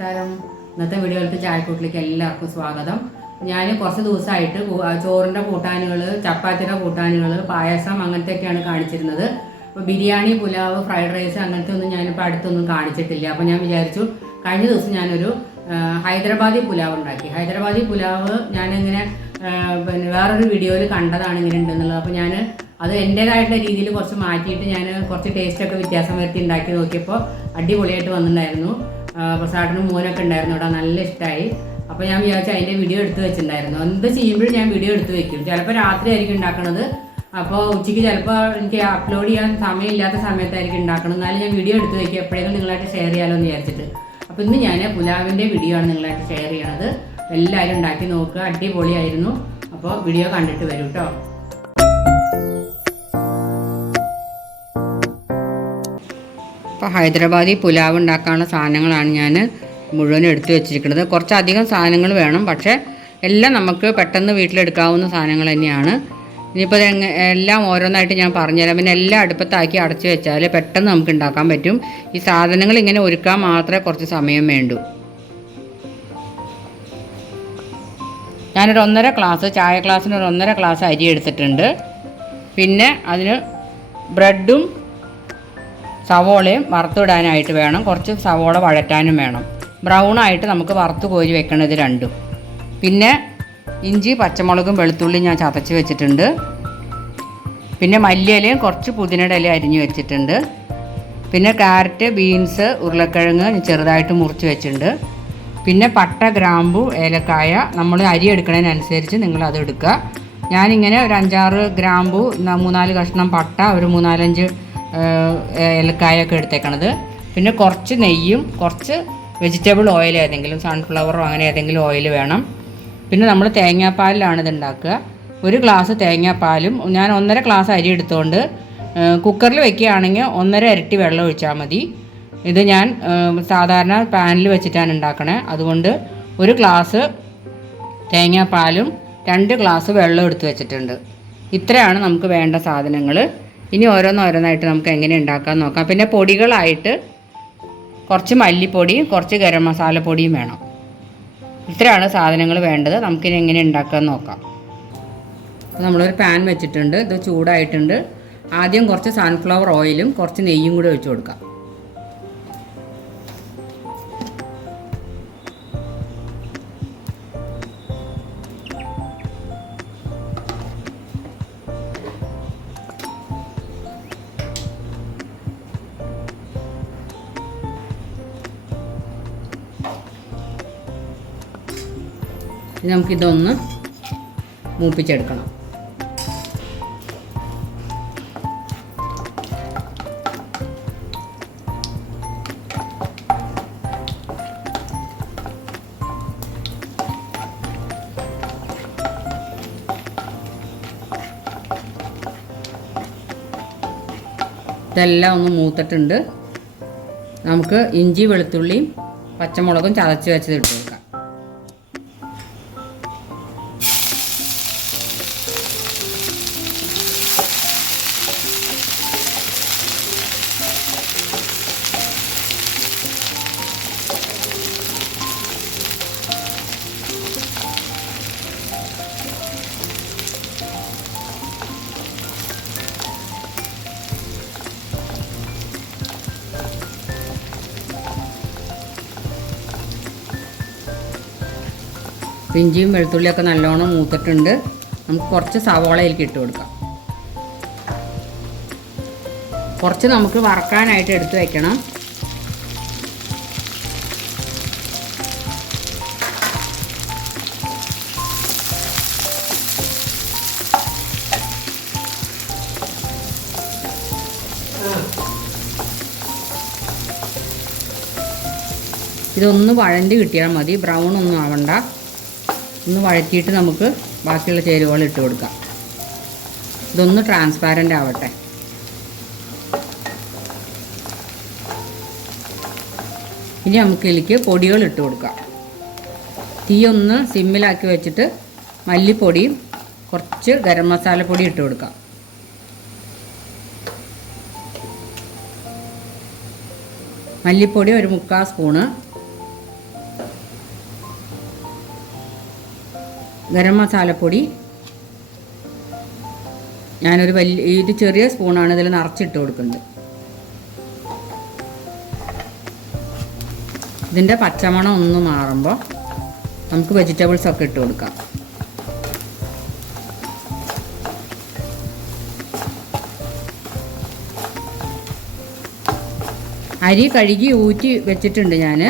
നമസ്കാരം. ഇന്നത്തെ വീഡിയോയിലേക്ക് ചായക്കൂട്ടിലേക്ക് എല്ലാവർക്കും സ്വാഗതം. ഞാൻ കുറച്ച് ദിവസമായിട്ട് ചോറിൻ്റെ കൂട്ടാനുകൾ, ചപ്പാത്തിയുടെ കൂട്ടാനുകൾ, പായസം അങ്ങനത്തെയൊക്കെയാണ് കാണിച്ചിരുന്നത്. അപ്പോൾ ബിരിയാണി, പുലാവ്, ഫ്രൈഡ് റൈസ് അങ്ങനത്തെ ഒന്നും ഞാനിപ്പോൾ അടുത്തൊന്നും കാണിച്ചിട്ടില്ല. അപ്പോൾ ഞാൻ വിചാരിച്ചു കഴിഞ്ഞ ദിവസം ഞാനൊരു ഹൈദരാബാദി പുലാവ് ഉണ്ടാക്കി. ഹൈദരാബാദി പുലാവ് ഞാനിങ്ങനെ വേറൊരു വീഡിയോയിൽ കണ്ടതാണ് ഇങ്ങനെ ഉണ്ടെന്നുള്ളത്. അപ്പോൾ ഞാൻ അത് എൻ്റേതായിട്ടുള്ള രീതിയിൽ കുറച്ച് മാറ്റിയിട്ട് ഞാൻ കുറച്ച് ടേസ്റ്റൊക്കെ വ്യത്യാസം വരുത്തി ഉണ്ടാക്കി നോക്കിയപ്പോൾ അടിപൊളിയായിട്ട് വന്നിട്ടുണ്ടായിരുന്നു. പ്രസാദിനും മോനൊക്കെ ഉണ്ടായിരുന്നു ഇവിടെ, നല്ല ഇഷ്ടമായി. അപ്പോൾ ഞാൻ വിചാരിച്ചു അതിൻ്റെ വീഡിയോ എടുത്ത് വെച്ചിട്ടുണ്ടായിരുന്നു. എന്ത് ചെയ്യുമ്പോഴും ഞാൻ വീഡിയോ എടുത്ത് വെക്കും. ചിലപ്പോൾ രാത്രി ആയിരിക്കും ഉണ്ടാക്കണത്, അപ്പോൾ ഉച്ചയ്ക്ക് ചിലപ്പോൾ എനിക്ക് അപ്ലോഡ് ചെയ്യാൻ സമയമില്ലാത്ത സമയത്തായിരിക്കും ഉണ്ടാക്കണം. എന്നാലും ഞാൻ വീഡിയോ എടുത്ത് വെക്കും, എപ്പോഴെങ്കിലും നിങ്ങളായിട്ട് ഷെയർ ചെയ്യാമല്ലോ എന്ന് വിചാരിച്ചിട്ട്. അപ്പോൾ ഇന്ന് ഞാൻ പുലാവിൻ്റെ വീഡിയോ ആണ് നിങ്ങളായിട്ട് ഷെയർ ചെയ്യണത്. എല്ലാവരും ഉണ്ടാക്കി നോക്കുക, അടിപൊളിയായിരുന്നു. അപ്പോൾ വീഡിയോ കണ്ടിട്ട് വരും കേട്ടോ. അപ്പോൾ ഹൈദരാബാദി പുലാവ് ഉണ്ടാക്കാനുള്ള സാധനങ്ങളാണ് ഞാൻ മുഴുവൻ എടുത്തു വെച്ചിരിക്കുന്നത്. കുറച്ചധികം സാധനങ്ങൾ വേണം, പക്ഷേ എല്ലാം നമുക്ക് പെട്ടെന്ന് വീട്ടിലെടുക്കാവുന്ന സാധനങ്ങൾ തന്നെയാണ്. ഇനിയിപ്പോൾ എല്ലാം ഓരോന്നായിട്ട് ഞാൻ പറഞ്ഞുതരാം. പിന്നെ എല്ലാം അടുപ്പത്താക്കി അടച്ചു വെച്ചാൽ പെട്ടെന്ന് നമുക്ക് ഉണ്ടാക്കാൻ പറ്റും. ഈ സാധനങ്ങൾ ഇങ്ങനെ ഒരുക്കാൻ മാത്രമേ കുറച്ച് സമയം വേണ്ടൂ. ഞാനൊരു 1.5 ഗ്ലാസ് ചായ ഗ്ലാസ്സിന് ഒരു 1.5 ഗ്ലാസ് അരി എടുത്തിട്ടുണ്ട്. പിന്നെ അതിന് ബ്രെഡും സവോളയും വറുത്തിടാനായിട്ട് വേണം. കുറച്ച് സവോള വഴറ്റാനും വേണം. ബ്രൗണായിട്ട് നമുക്ക് വറുത്ത് കോരി വെക്കണത് രണ്ടും. പിന്നെ ഇഞ്ചി, പച്ചമുളകും വെളുത്തുള്ളിയും ഞാൻ ചതച്ച് വെച്ചിട്ടുണ്ട്. പിന്നെ മല്ലിയിലയും കുറച്ച് പുതിനയുടെ ഇല അരിഞ്ഞ് വെച്ചിട്ടുണ്ട്. പിന്നെ ക്യാരറ്റ്, ബീൻസ്, ഉരുളക്കിഴങ്ങ് ചെറുതായിട്ട് മുറിച്ച് വെച്ചിട്ടുണ്ട്. പിന്നെ പട്ട, ഗ്രാമ്പു, ഏലക്കായ നമ്മൾ അരി എടുക്കുന്നതിനനുസരിച്ച് നിങ്ങളത് എടുക്കുക. ഞാനിങ്ങനെ ഒരു 5-6 ഗ്രാമ്പു, 3-4 കഷ്ണം പട്ട, ഒരു 3-4-5 ഏലക്കായൊക്കെ എടുത്തേക്കണത്. പിന്നെ കുറച്ച് നെയ്യും കുറച്ച് വെജിറ്റബിൾ ഓയിൽ, ഏതെങ്കിലും സൺഫ്ലവറോ അങ്ങനെ ഏതെങ്കിലും ഓയിൽ വേണം. പിന്നെ നമ്മൾ തേങ്ങാപ്പാലിലാണ് ഇത് ഉണ്ടാക്കുക. 1 ഗ്ലാസ് തേങ്ങാപ്പാലും, ഞാൻ 1.5 ഗ്ലാസ് അരി എടുത്തുകൊണ്ട് കുക്കറിൽ വെക്കുകയാണെങ്കിൽ 1.5 ഇരട്ടി വെള്ളം ഒഴിച്ചാൽ മതി. ഇത് ഞാൻ സാധാരണ പാനിൽ വെച്ചിട്ടാണ് ഉണ്ടാക്കണേ. അതുകൊണ്ട് 1 ഗ്ലാസ് തേങ്ങാപ്പാലും 2 ഗ്ലാസ് വെള്ളം എടുത്ത് വെച്ചിട്ടുണ്ട്. ഇത്രയാണ് നമുക്ക് വേണ്ട സാധനങ്ങൾ. ഇനി ഓരോന്നോരോന്നായിട്ട് നമുക്ക് എങ്ങനെ ഉണ്ടാക്കാൻ നോക്കാം. പിന്നെ പൊടികളായിട്ട് കുറച്ച് മല്ലിപ്പൊടിയും കുറച്ച് ഗരം മസാലപ്പൊടിയും വേണം. ഇത്രയാണ് സാധനങ്ങൾ വേണ്ടത്. നമുക്കിനി എങ്ങനെ ഉണ്ടാക്കാൻ നോക്കാം. നമ്മളൊരു പാൻ വെച്ചിട്ടുണ്ട്, ഇത് ചൂടായിട്ടുണ്ട്. ആദ്യം കുറച്ച് സൺഫ്ലവർ ഓയിലും കുറച്ച് നെയ്യും കൂടി ഒഴിച്ചു കൊടുക്കാം. നമുക്കിതൊന്ന് മൂപ്പിച്ചെടുക്കണം. ഇതെല്ലാം ഒന്ന് മൂത്തിട്ടുണ്ട്. നമുക്ക് ഇഞ്ചി, വെളുത്തുള്ളിയും പച്ചമുളകും ചതച്ച് വെച്ചത് ഇട്ട് കൊടുക്കാം. ഇഞ്ചിയും വെളുത്തുള്ളിയൊക്കെ നല്ലോണം മൂത്തിട്ടുണ്ട്. നമുക്ക് കുറച്ച് സവോളയിലേക്ക് ഇട്ട് കൊടുക്കാം. കുറച്ച് നമുക്ക് വറക്കാനായിട്ട് എടുത്ത് വയ്ക്കണം. ഇതൊന്ന് വഴണ്ട് കിട്ടിയാൽ മതി, ബ്രൗൺ ഒന്നും ആവണ്ട. ഒന്ന് വഴറ്റിയിട്ട് നമുക്ക് ബാക്കിയുള്ള ചേരുവകൾ ഇട്ട് കൊടുക്കാം. ഇതൊന്ന് ട്രാൻസ്പാരൻ്റ് ആവട്ടെ. ഇനി നമുക്ക് ഇതിലേക്ക് പൊടികൾ ഇട്ട് കൊടുക്കാം. തീ ഒന്ന് സിമ്മിലാക്കി വെച്ചിട്ട് മല്ലിപ്പൊടിയും കുറച്ച് ഗരം മസാലപ്പൊടി ഇട്ട് കൊടുക്കാം. മല്ലിപ്പൊടി ഒരു 3/4 സ്പൂണ്, ഗരം മസാലപ്പൊടി ഞാനൊരു ഇത് ചെറിയ സ്പൂണാണ് ഇതിൽ നിറച്ചിട്ട് കൊടുക്കുന്നത്. ഇതിൻ്റെ പച്ചമണം ഒന്ന് മാറുമ്പോൾ നമുക്ക് വെജിറ്റബിൾസൊക്കെ ഇട്ട് കൊടുക്കാം. അരി കഴുകി ഊറ്റി വെച്ചിട്ടുണ്ട് ഞാൻ.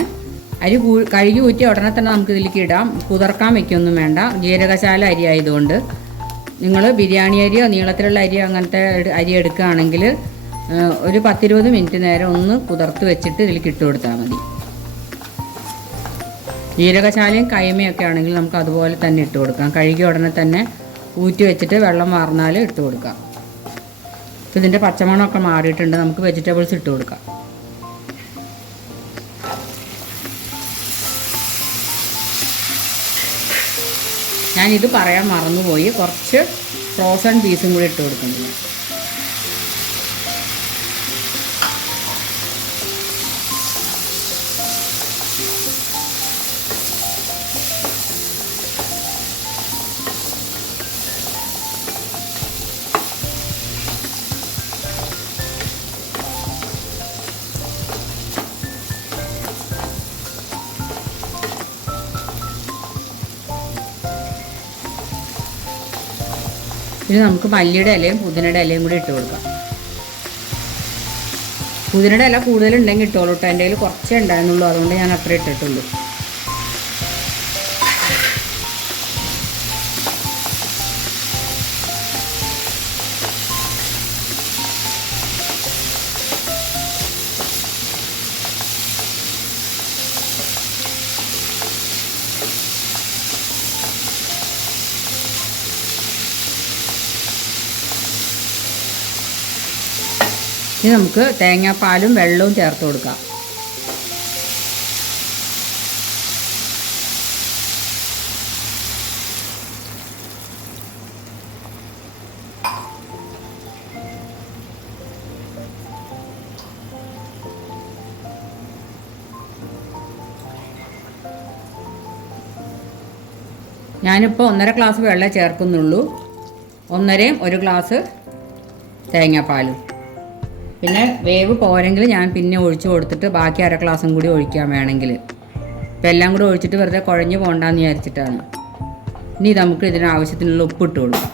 അരി കഴുകി ഊറ്റി ഉടനെ തന്നെ നമുക്ക് ഇതിലേക്ക് ഇടാം. കുതിർക്കാൻ വയ്ക്കൊന്നും വേണ്ട. ജീരകശാല അരി ആയതുകൊണ്ട് നിങ്ങൾ ബിരിയാണി അരിയോ നീളത്തിലുള്ള അരിയോ അങ്ങനത്തെ അരി എടുക്കുകയാണെങ്കിൽ ഒരു 10-20 മിനിറ്റ് നേരം ഒന്ന് കുതിർത്ത് വെച്ചിട്ട് ഇതിലേക്ക് ഇട്ട് കൊടുത്താൽ മതി. ജീരകശാലയും കൈമയൊക്കെ ആണെങ്കിൽ നമുക്ക് അതുപോലെ തന്നെ ഇട്ട് കൊടുക്കാം. കഴുകി ഉടനെ തന്നെ ഊറ്റി വെച്ചിട്ട് വെള്ളം വാർന്നാൽ ഇട്ട് കൊടുക്കാം. അപ്പോൾ ഇതിൻ്റെ പച്ചമണമൊക്കെ മാറിയിട്ടുണ്ട്. നമുക്ക് വെജിറ്റബിൾസ് ഇട്ട് കൊടുക്കാം. ഞാനിത് പറയാൻ മറന്നുപോയി, കുറച്ച് ഫ്രോസൺ പീസും കൂടി ഇട്ട് കൊടുക്കുന്നുണ്ട്. ഇനി നമുക്ക് മല്ലിയുടെ ഇലയും പുതിനയുടെ ഇലയും കൂടി ഇട്ട് കൊടുക്കാം. പുതിനയുടെ ഇല കൂടുതലുണ്ടെങ്കിൽ ഇട്ടോളൂ കേട്ടോ. എൻ്റെ കയ്യിൽ കുറച്ചേ ഉണ്ടായിരുന്നുള്ളൂ, അതുകൊണ്ട് ഞാൻ അത്ര ഇട്ടിട്ടുള്ളൂ. ഇനി നമുക്ക് തേങ്ങാപ്പാലും വെള്ളവും ചേർത്ത് കൊടുക്കാം. ഞാനിപ്പോൾ 1.5 ഗ്ലാസ് വെള്ളം ചേർക്കുന്നുള്ളൂ. 1.5 1 ഗ്ലാസ് തേങ്ങാപ്പാലും. പിന്നെ വേവ് പോരെങ്കിൽ ഞാൻ പിന്നെ ഒഴിച്ച് കൊടുത്തിട്ട് ബാക്കി 1/2 ഗ്ലാസും കൂടി ഒഴിക്കാൻ വേണമെങ്കിൽ. ഇപ്പം എല്ലാം കൂടി ഒഴിച്ചിട്ട് വെറുതെ കുഴഞ്ഞു പോകണ്ടെന്ന് വിചാരിച്ചിട്ടാണ്. ഇനി നമുക്ക് ഇതിനാവശ്യത്തിനുള്ള ഉപ്പിട്ട് കൊടുക്കും.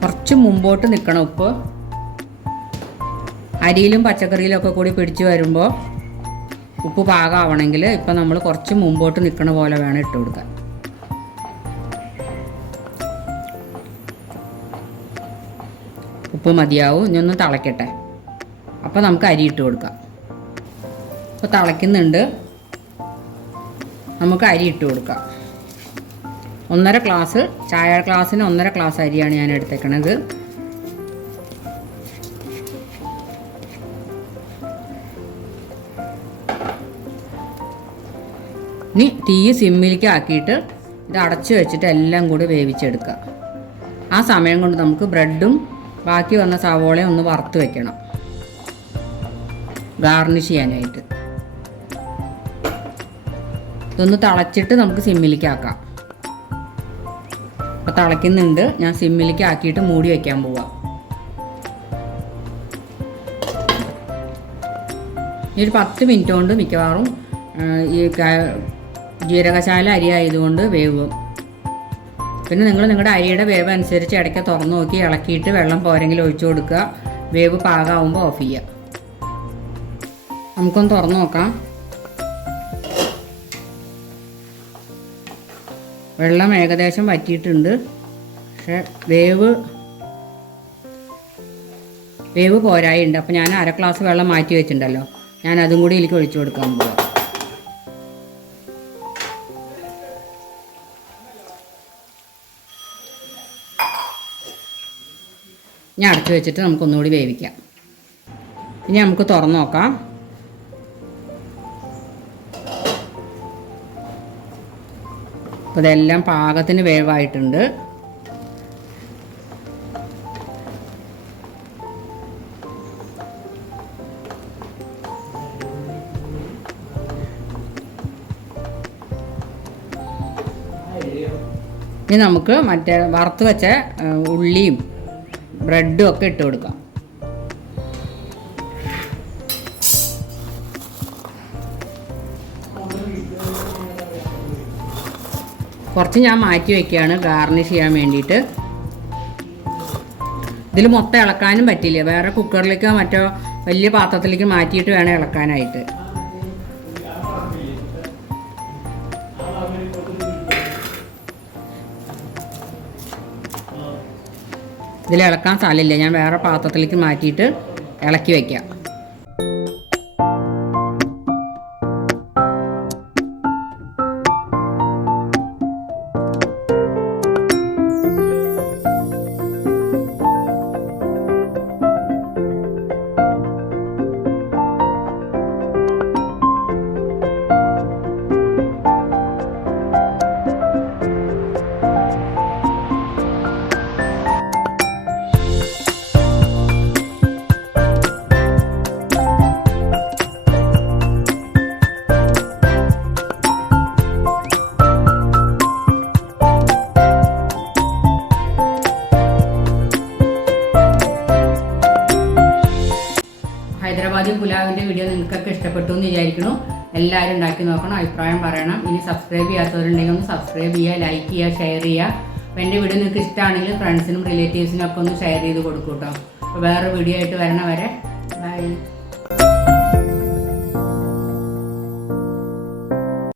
കുറച്ച് മുമ്പോട്ട് നിൽക്കണം ഉപ്പ്. അരിയിലും പച്ചക്കറിയിലും ഒക്കെ കൂടി പിടിച്ച് വരുമ്പോൾ ഉപ്പ് പാകമാവണമെങ്കിൽ ഇപ്പം നമ്മൾ കുറച്ച് മുമ്പോട്ട് നിൽക്കണ പോലെ വേണം ഇട്ട് കൊടുക്കാൻ. ഉപ്പ് മതിയാവും. ഇനി ഒന്ന് തിളയ്ക്കട്ടെ. അപ്പോൾ നമുക്ക് അരി ഇട്ട് കൊടുക്കാം. അപ്പോൾ തിളയ്ക്കുന്നുണ്ട്. നമുക്ക് അരി ഇട്ട് കൊടുക്കാം. 1.5 ഗ്ലാസ് ചായ ഗ്ലാസ്സിന് 1.5 ഗ്ലാസ് അരിയാണ് ഞാൻ എടുത്തേക്കണത്. ഇനി തീ സിമ്മിലേക്ക് ആക്കിയിട്ട് ഇത് അടച്ച് വെച്ചിട്ട് എല്ലാം കൂടി വേവിച്ചെടുക്കുക. ആ സമയം കൊണ്ട് നമുക്ക് ബ്രെഡും ബാക്കി വന്ന സവോളയും ഒന്ന് വറുത്ത് വെക്കണം, ഗാർണിഷ് ചെയ്യാനായിട്ട്. ഇതൊന്ന് തിളച്ചിട്ട് നമുക്ക് സിമ്മിലേക്ക് ആക്കാം. അപ്പോൾ തിളയ്ക്കുന്നുണ്ട്. ഞാൻ സിമ്മിലേക്ക് ആക്കിയിട്ട് മൂടി വയ്ക്കാൻ പോവാം. ഈ ഒരു 10 മിനിറ്റ് കൊണ്ട് മിക്കവാറും ഈ ജീരകശാല അരി ആയതുകൊണ്ട് വേവും. പിന്നെ നിങ്ങൾ നിങ്ങളുടെ അരിയുടെ വേവ് അനുസരിച്ച് ഇടയ്ക്ക് തുറന്നു നോക്കി ഇളക്കിയിട്ട് വെള്ളം പോരെങ്കിലും ഒഴിച്ചു കൊടുക്കുക. വേവ് പാകമാകുമ്പോൾ ഓഫ് ചെയ്യുക. നമുക്കൊന്ന് തുറന്നു നോക്കാം. വെള്ളം ഏകദേശം വറ്റിയിട്ടുണ്ട്. പക്ഷേ വേവ് പോരായുണ്ട്. അപ്പോൾ ഞാൻ 1/2 ഗ്ലാസ് വെള്ളം മാറ്റി വെച്ചിട്ടുണ്ടല്ലോ, ഞാൻ അതും കൂടി ഇതിലേക്ക് ഒഴിച്ചു കൊടുക്കാൻ പോവാം. ഇനി അടച്ചു വെച്ചിട്ട് നമുക്കൊന്നുകൂടി വേവിക്കാം. ഇനി നമുക്ക് തുറന്നു നോക്കാം. അപ്പോൾ ഇതെല്ലാം പാകത്തിന് വേവായിട്ടുണ്ട്. ഇനി നമുക്ക് മറ്റേ വറുത്ത് വെച്ച ഉള്ളിയും ബ്രെഡും ഒക്കെ ഇട്ട് കൊടുക്കാം. കുറച്ച് ഞാൻ മാറ്റി വയ്ക്കുകയാണ് ഗാർണിഷ് ചെയ്യാൻ വേണ്ടിയിട്ട്. ഇതിൽ മൊത്തം ഇളക്കാനും പറ്റില്ല, വേറെ കുക്കറിലേക്കോ മറ്റോ വലിയ പാത്രത്തിലേക്ക് മാറ്റിയിട്ട് വേണം ഇളക്കാനായിട്ട്. ഇതിൽ ഇളക്കാൻ സ്ഥലമില്ല, ഞാൻ വേറെ പാത്രത്തിലേക്ക് മാറ്റിയിട്ട് ഇളക്കി വയ്ക്കാം. ഹൈദരാബാദി പുലാവിൻ്റെ വീഡിയോ നിങ്ങൾക്കൊക്കെ ഇഷ്ടപ്പെട്ടു എന്ന് വിചാരിക്കുന്നു. എല്ലാവരും ഉണ്ടാക്കി നോക്കണം, അഭിപ്രായം പറയണം. ഇനി സബ്സ്ക്രൈബ് ചെയ്യാത്തവരുണ്ടെങ്കിൽ ഒന്ന് സബ്സ്ക്രൈബ് ചെയ്യുക, ലൈക്ക് ചെയ്യുക, ഷെയർ ചെയ്യുക. അപ്പോൾ എൻ്റെ വീഡിയോ നിങ്ങൾക്ക് ഇഷ്ടമാണെങ്കിൽ ഫ്രണ്ട്സിനും റിലേറ്റീവ്സിനും ഒക്കെ ഒന്ന് ഷെയർ ചെയ്ത് കൊടുക്കും കേട്ടോ. അപ്പോൾ വേറെ വീഡിയോ ആയിട്ട് വരണ വരെ ബൈ.